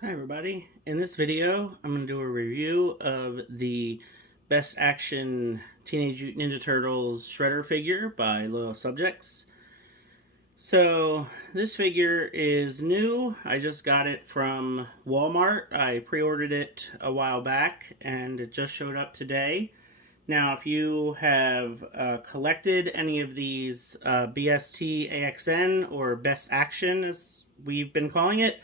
Hi everybody, in this video I'm going to do a review of the Best Action Teenage Mutant Ninja Turtles Shredder figure by Loyal Subjects. So this figure is new. I just got it from Walmart. I pre-ordered it a while back and it just showed up today. Now if you have collected any of these BST AXN or Best Action as we've been calling it,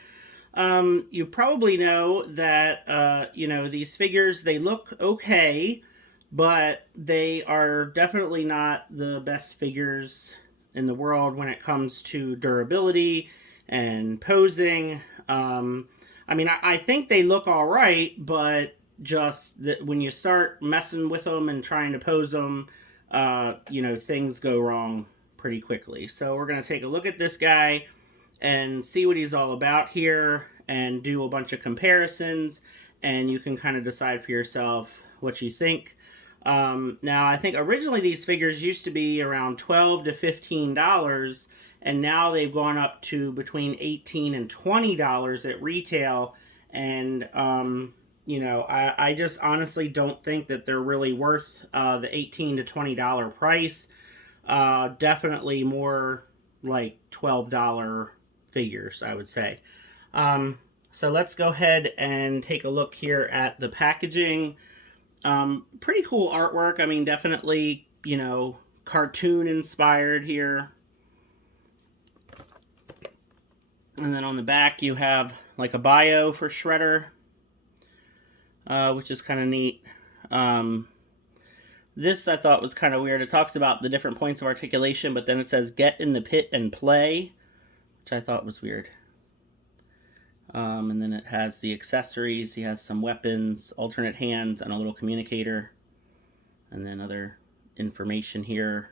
you probably know that, these figures, they look okay, but they are definitely not the best figures in the world when it comes to durability and posing. I think they look all right, but just that when you start messing with them and trying to pose them, things go wrong pretty quickly. So we're going to take a look at this guy and see what he's all about here and do a bunch of comparisons, and you can kind of decide for yourself what you think. Now, I think originally these figures used to be around $12 to $15, and now they've gone up to between $18 and $20 at retail. And I just honestly don't think that they're really worth the $18 to $20 price. Definitely more like $12 figures, I would say. So let's go ahead and take a look here at the packaging. Pretty cool artwork. I mean, definitely, cartoon inspired here. And then on the back, you have like a bio for Shredder, which is kind of neat. This I thought was kind of weird. It talks about the different points of articulation, but then it says get in the pit and play, which I thought was weird. And then it has the accessories. He has some weapons, alternate hands, and a little communicator. And then other information here.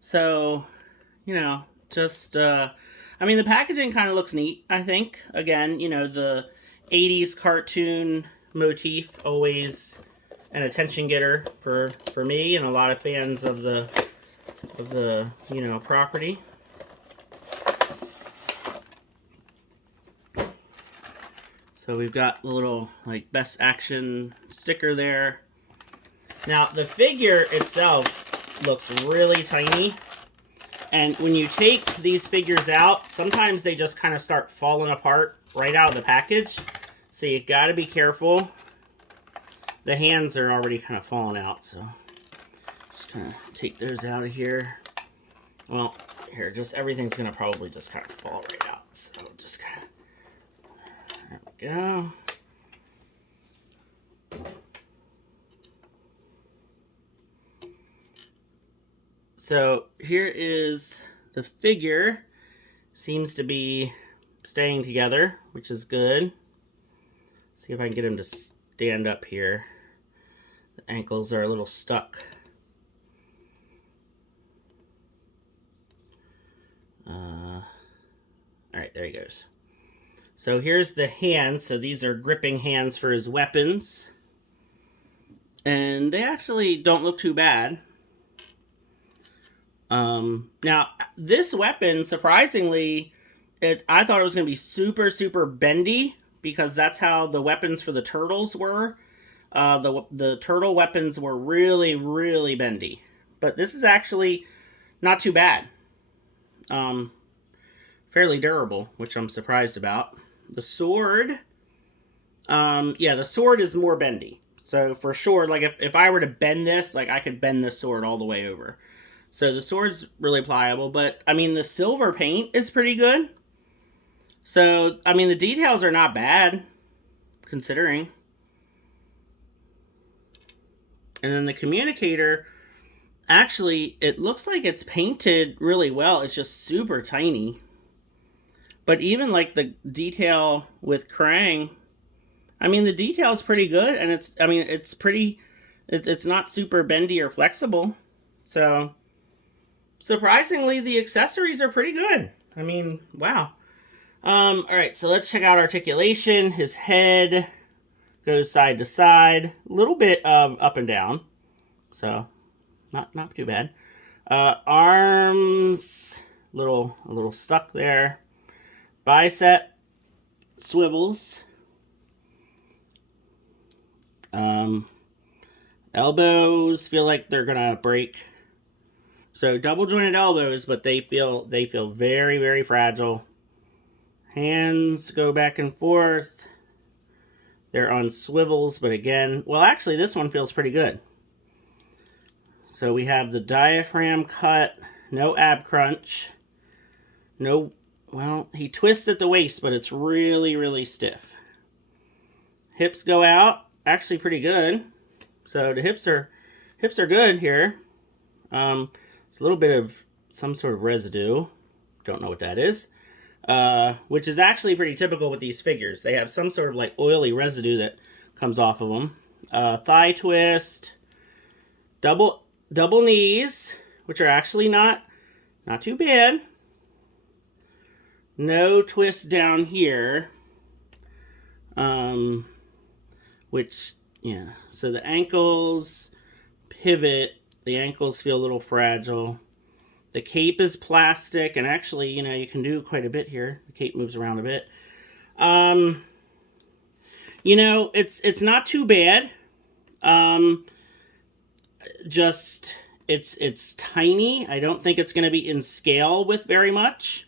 So, the packaging kind of looks neat, I think. Again, the 80s cartoon motif, always an attention getter for me and a lot of fans of the property. So we've got the little like Best Action sticker there. Now the figure itself looks really tiny, and when you take these figures out, sometimes they just kind of start falling apart right out of the package. So you got to be careful. The hands are already kind of falling out, so just kind of take those out of here. Well, here, just everything's gonna probably just kind of fall right out. So just kind of. There we go. So here is the figure. Seems to be staying together, which is good. See if I can get him to stand up here. The ankles are a little stuck. Alright, there he goes. So here's the hands. So these are gripping hands for his weapons. And they actually don't look too bad. Now, this weapon, surprisingly, I thought it was going to be super, super bendy, because that's how the weapons for the turtles were. The turtle weapons were really, really bendy. But this is actually not too bad. Fairly durable, which I'm surprised about. The sword, the sword is more bendy. So for sure, like if I were to bend this, like I could bend this sword all the way over. So the sword's really pliable, but I mean the silver paint is pretty good. So, I mean the details are not bad, considering. And then the communicator, actually, it looks like it's painted really well. It's just super tiny. But even like the detail with Krang, I mean the detail's pretty good, and it's not super bendy or flexible. So surprisingly, the accessories are pretty good. I mean, wow. Alright, so let's check out articulation. His head goes side to side. A little bit of up and down. So, not too bad. Arms, a little stuck there. Bicep, swivels. Elbows feel like they're gonna break. So double jointed elbows, but they feel very, very fragile. Hands go back and forth. They're on swivels, but again, well, actually this one feels pretty good. So we have the diaphragm cut, no ab crunch, no, well, he twists at the waist, but it's really, really stiff. Hips go out, actually pretty good. So the hips are good here. It's a little bit of some sort of residue. Don't know what that is. Which is actually pretty typical with these figures. They have some sort of like oily residue that comes off of them. Thigh twist, double knees, which are actually not too bad. No twist down here. Which, yeah. So the ankles pivot. The ankles feel a little fragile. The cape is plastic, and actually, you know, you can do quite a bit here. The cape moves around a bit. You know, it's not too bad. Just it's tiny. I don't think it's going to be in scale with very much.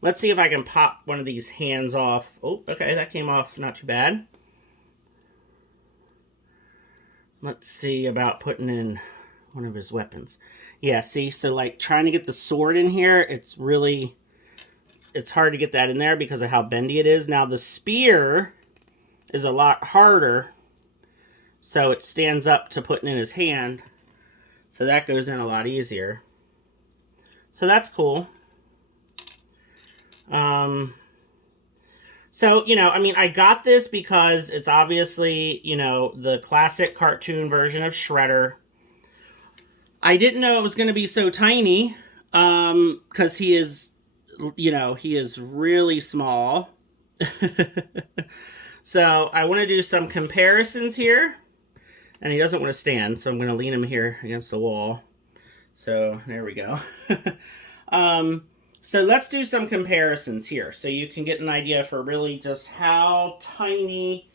Let's see if I can pop one of these hands off. Oh, okay, that came off not too bad. Let's see about putting in one of his weapons. Yeah, see, so like trying to get the sword in here, it's hard to get that in there because of how bendy it is. Now the spear is a lot harder, so it stands up to putting in his hand. So that goes in a lot easier. So that's cool. So, you know, I mean, I got this because it's obviously, you know, the classic cartoon version of Shredder. I didn't know it was going to be so tiny, because he is, you know, he is really small. So I want to do some comparisons here. And he doesn't want to stand, so I'm going to lean him here against the wall. So there we go. So let's do some comparisons here so you can get an idea for really just how tiny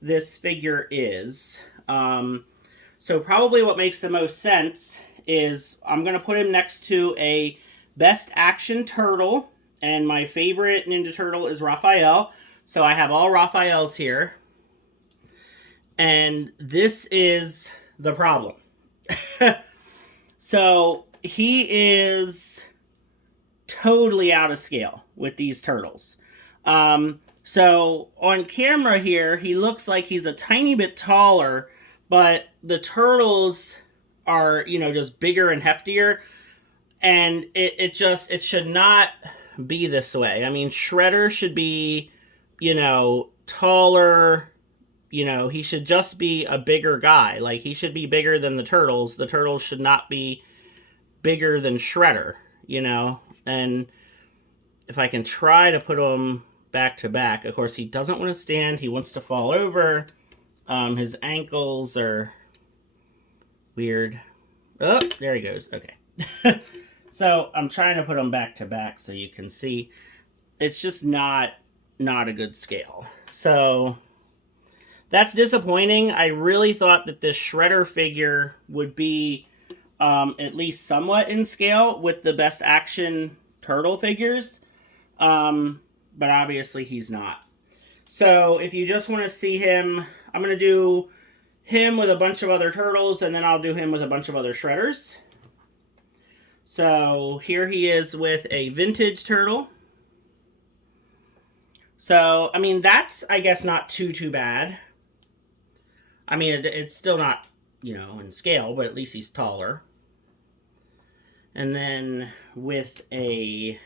this figure is. So probably what makes the most sense is I'm going to put him next to a Best Action Turtle, and my favorite Ninja Turtle is Raphael. So I have all Raphaels here. And this is the problem. So he is totally out of scale with these turtles. So on camera here, he looks like he's a tiny bit taller, but the turtles are, you know, just bigger and heftier. And it should not be this way. I mean, Shredder should be, you know, taller. You know, he should just be a bigger guy. Like, he should be bigger than the turtles. The turtles should not be bigger than Shredder, you know? And if I can try to put him back to back, of course, he doesn't want to stand. He wants to fall over. His ankles are weird. Oh, there he goes. Okay. So I'm trying to put him back to back so you can see. It's just not a good scale. So that's disappointing. I really thought that this Shredder figure would be at least somewhat in scale with the Best Action Turtle figures. But obviously he's not. So if you just want to see him, I'm going to do him with a bunch of other turtles, and then I'll do him with a bunch of other Shredders. So here he is with a vintage turtle. So, I mean, that's, I guess, not too bad. I mean, it's still not, you know, in scale, but at least he's taller. And then with a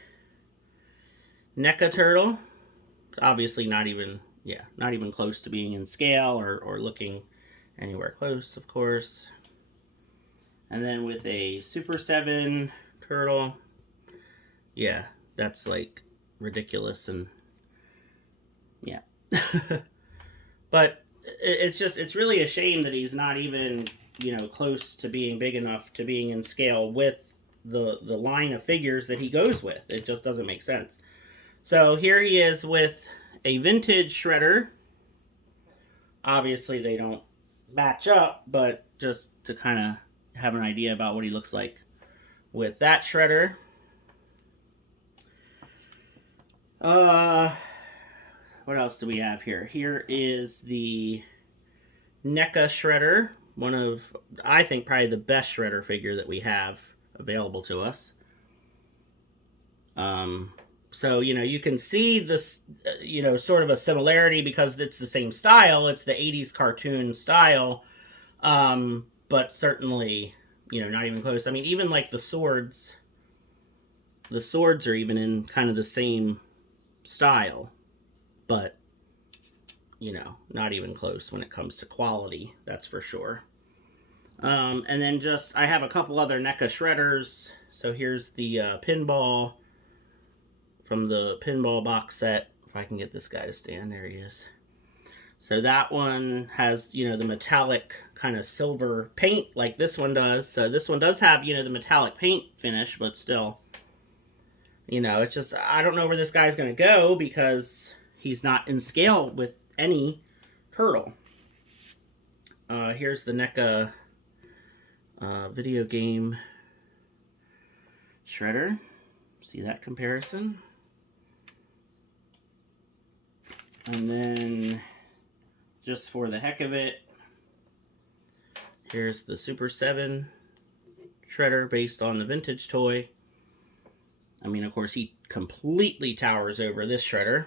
NECA turtle, obviously not even close to being in scale or looking anywhere close, of course. And then with a Super 7 turtle, yeah, that's like ridiculous, and yeah. But it's really a shame that he's not even, you know, close to being big enough to being in scale with the line of figures that he goes with. It just doesn't make sense. So here he is with a vintage shredder. Obviously they don't match up, but just to kind of have an idea about what he looks like with that shredder. What else do we have here? Here is the NECA shredder, one of, I think, probably the best shredder figure that we have available to us. So, you can see this, sort of a similarity because it's the same style. It's the 80s cartoon style. But certainly, not even close. I mean, even like the swords are even in kind of the same style, but, not even close when it comes to quality, that's for sure. And then I have a couple other NECA shredders. So here's the pinball from the pinball box set. If I can get this guy to stand, there he is. So that one has, the metallic kind of silver paint like this one does. So this one does have, the metallic paint finish, but still, it's just, I don't know where this guy's going to go because he's not in scale with any turtle. Here's the NECA video game shredder. See that comparison? And then, just for the heck of it, here's the Super 7 shredder based on the vintage toy. I mean, of course, he completely towers over this shredder.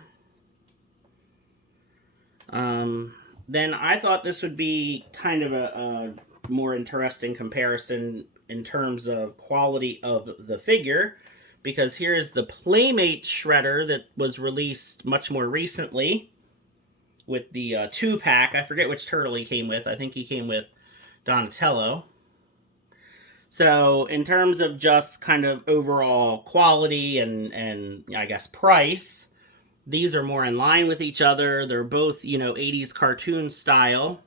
Then I thought this would be kind of a more interesting comparison in terms of quality of the figure, because here is the Playmates shredder that was released much more recently with the 2-pack. I forget which turtle he came with. I think he came with Donatello. So in terms of just kind of overall quality and I guess price, these are more in line with each other. They're both, 80s cartoon style.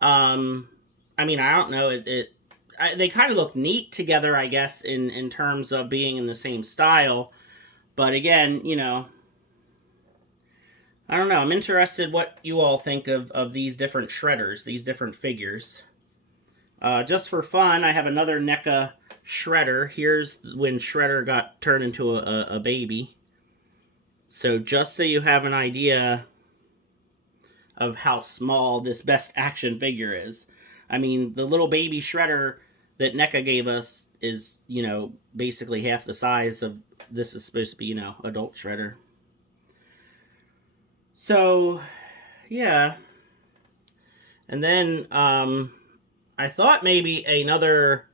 I mean, I don't know. They kind of look neat together, I guess, in terms of being in the same style. But again, I don't know. I'm interested what you all think of these different shredders, these different figures. Just for fun, I have another NECA shredder. Here's when Shredder got turned into a baby. So just so you have an idea of how small this Best Action figure is. I mean, the little baby shredder that NECA gave us is, basically half the size of this is supposed to be, adult shredder. So, yeah. And then, I thought maybe another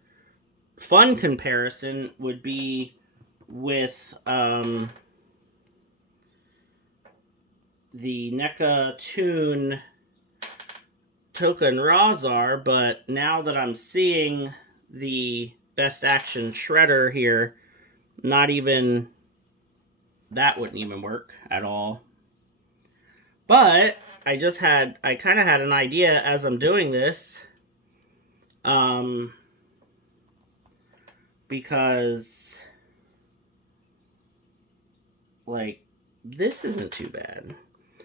fun comparison would be with, the NECA Toon Toka and Razar, but now that I'm seeing the Best Action shredder here, not even that wouldn't even work at all. But I kind of had an idea as I'm doing this, because like this isn't too bad.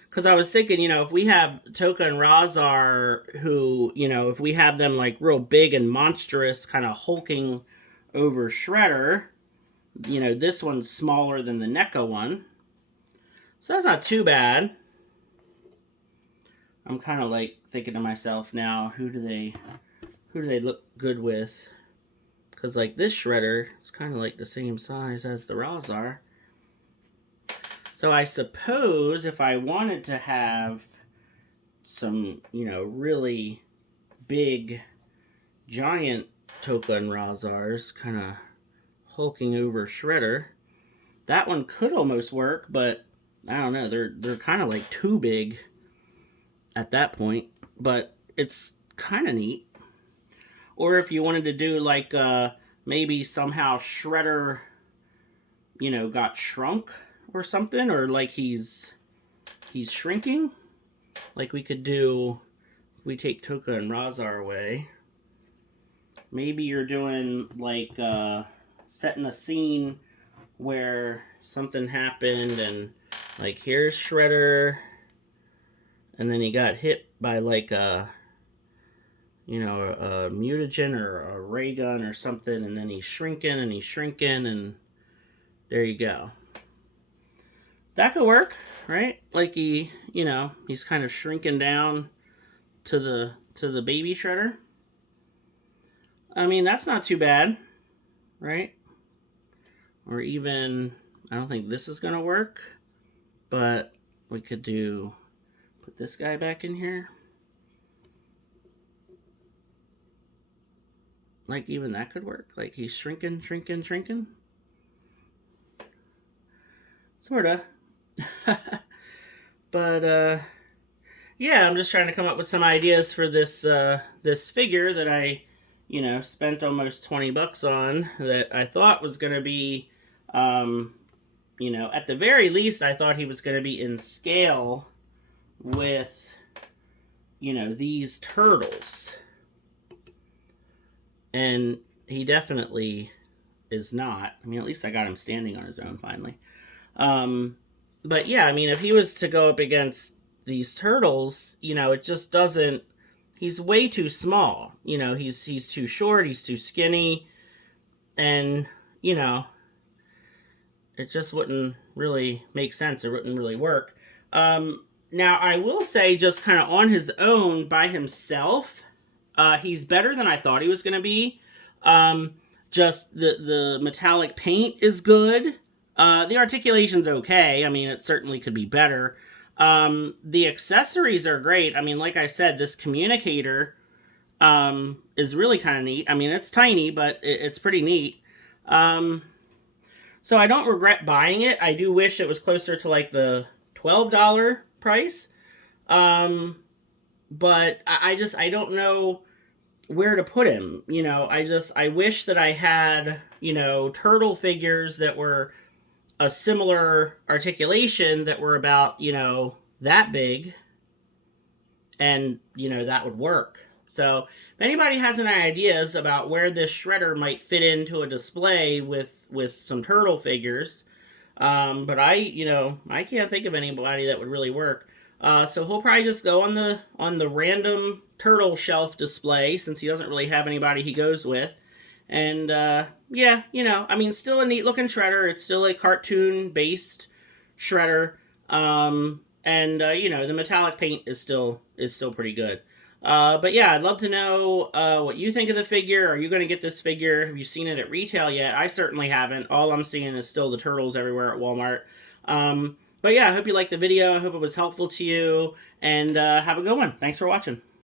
Because I was thinking, if we have Toka and Razar, who, if we have them like real big and monstrous, kind of hulking over Shredder, this one's smaller than the NECA one. So that's not too bad. I'm kind of like thinking to myself now, who do they look good with? Because like this Shredder is kind of like the same size as the Razar. So I suppose if I wanted to have some, really big, giant Toka and Razars kind of hulking over Shredder, that one could almost work, but I don't know. They're kind of like too big at that point, but it's kind of neat. Or if you wanted to do like maybe somehow Shredder, got shrunk or something, or like he's shrinking, like we could do if we take Toka and Razar away. Maybe you're doing like setting a scene where something happened and Like, here's Shredder, and then he got hit by like a, you know, a mutagen or a ray gun or something, and then he's shrinking and he's shrinking, and there you go. That could work, right? Like he, you know, he's kind of shrinking down to the baby Shredder. I mean, that's not too bad, right? Or even, I don't think this is gonna work, but we could put this guy back in here. Like, even that could work. Like, he's shrinking, shrinking, shrinking. Sorta. But, yeah, I'm just trying to come up with some ideas for this, this figure that I, you know, spent almost 20 bucks on, that I thought was going to be, you know, at the very least, I thought he was going to be in scale with, you know, these turtles. And he definitely is not. I mean, at least I got him standing on his own finally. But yeah, I mean, if he was to go up against these turtles, you know, it just doesn't. He's way too small. You know, he's too short. He's too skinny, and you know, it just wouldn't really make sense. It wouldn't really work. Now, I will say, just kind of on his own by himself, he's better than I thought he was going to be. Just the metallic paint is good. The articulation's okay. I mean, it certainly could be better. The accessories are great. I mean, like I said, this communicator is really kind of neat. I mean, it's tiny, but it's pretty neat. So I don't regret buying it. I do wish it was closer to like the $12 price. But I don't know where to put him. You know, I wish that I had, you know, turtle figures that were a similar articulation that were about, you know, that big, and, you know, that would work. So if anybody has any ideas about where this Shredder might fit into a display with some turtle figures, but you know, I can't think of anybody that would really work. So he'll probably just go on the random turtle shelf display, since he doesn't really have anybody he goes with. And yeah, you know, I mean, still a neat looking Shredder. It's still a cartoon based Shredder. And you know, the metallic paint is still pretty good. But yeah, I'd love to know what you think of the figure. Are you going to get this figure? Have you seen it at retail yet? I certainly haven't. All I'm seeing is still the turtles everywhere at Walmart. But yeah, I hope you liked the video. I hope it was helpful to you. And have a good one. Thanks for watching.